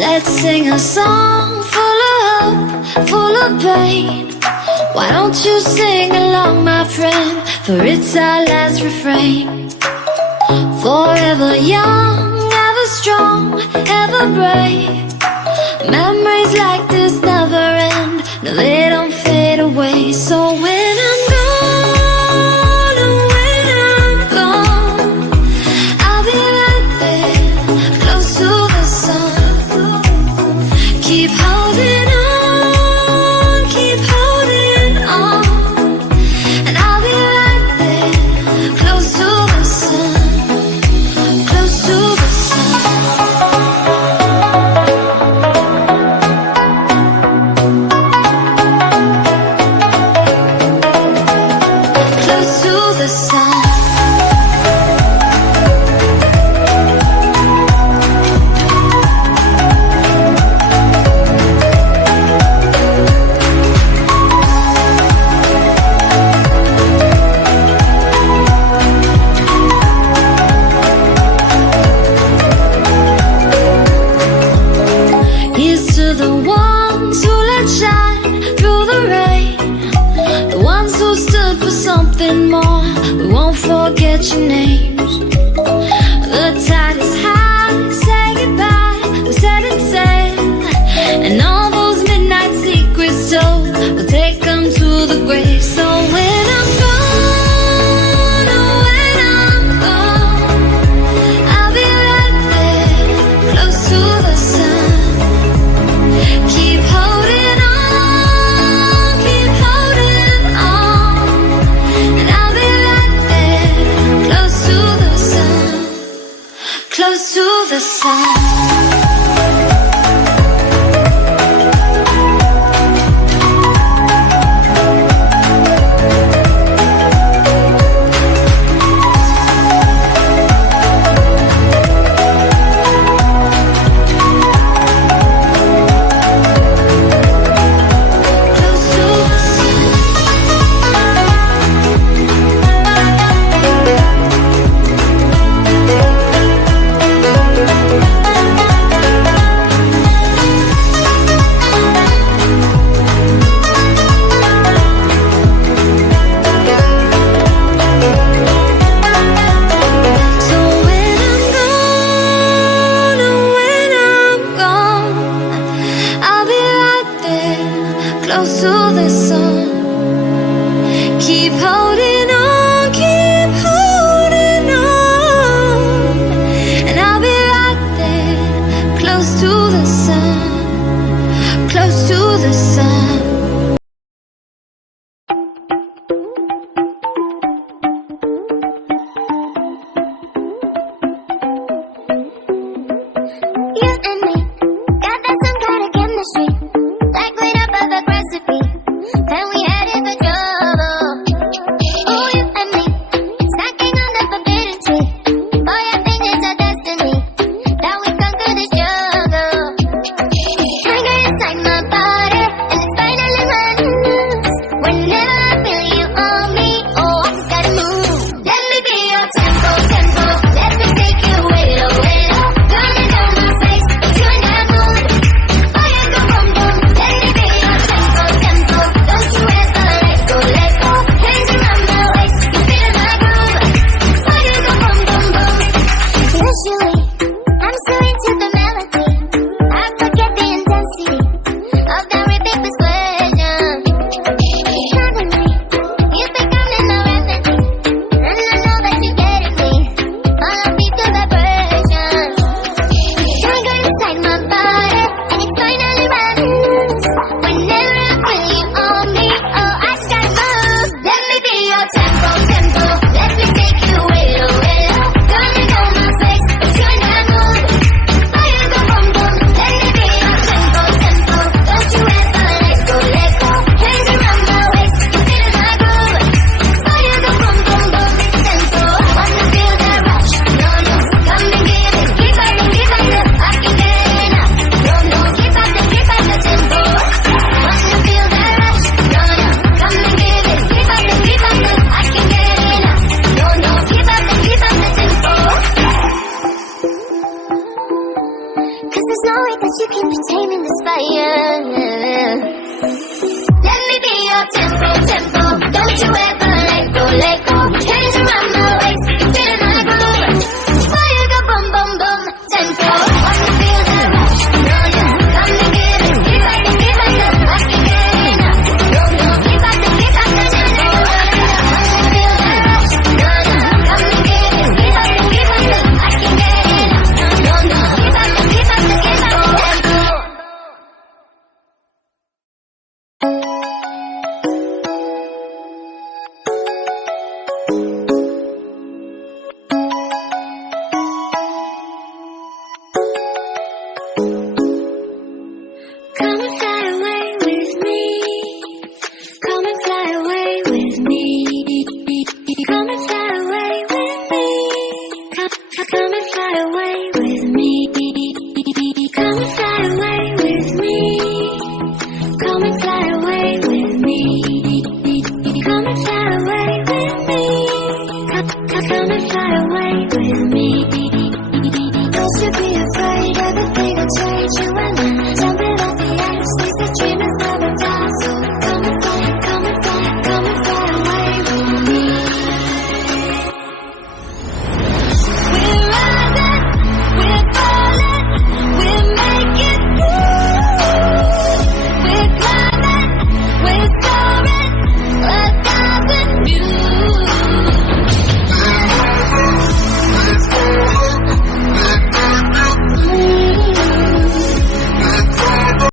Let's sing a song full of hope, full of pain. Why don't you sing along, my friend? For it's our last refrain. Forever young, ever strong, ever brave. Memories like this never end. No, they don't fade away. So when I'm gone, oh, when I'm gone, I'll be right there, close to the sun. Keep holding on, keep holding on, and I'll be right there, close to the sun, close to the sun. Close to the sun. Here's to the ones who let shine through the rain, the ones who stood for something more. We won't forget your names. The tide is high, say goodbye, we set it sail, and all those midnight secrets told, we'll take them to the grave. So when I'm gone, oh, when I'm gone, I'll be right there, close to the sun. Keep holding on, keep holding on, and I'll be right there, close to the sun, close to the sun. Close to the sun. So when I'm gone, oh, when I'm gone, I'll be right there, close to the sun. Keep holding on, keep holding on, and I'll be right there, close to the sun, close to the sun. You and me got that some kind of chemistry, like we're a perfect recipe. Then we headed for trouble. Oh, you and me, snacking on the forbidden tree. Boy, I think it's our destiny that we conquer this struggle. It's hungry inside my body, and it's 'cause there's no way that you can be taming this fire. Let me be your tempo, tempo. Don't you ever let go, let go. Hands around my waist, you feeling like a mover. Fire go boom, boom, boom, tempo. Wanna feel the rush, no, no. Come and get it, keep up the, I can get enough. No, no, keep up the, no, no. Wanna feel the rush, no, no. Come and get it, keep up the, I can get enough. No, no, keep up the, tempo. Come and fly away with me. Come and fly away with me. Come and fly away with me. Come and fly away with me. Come and fly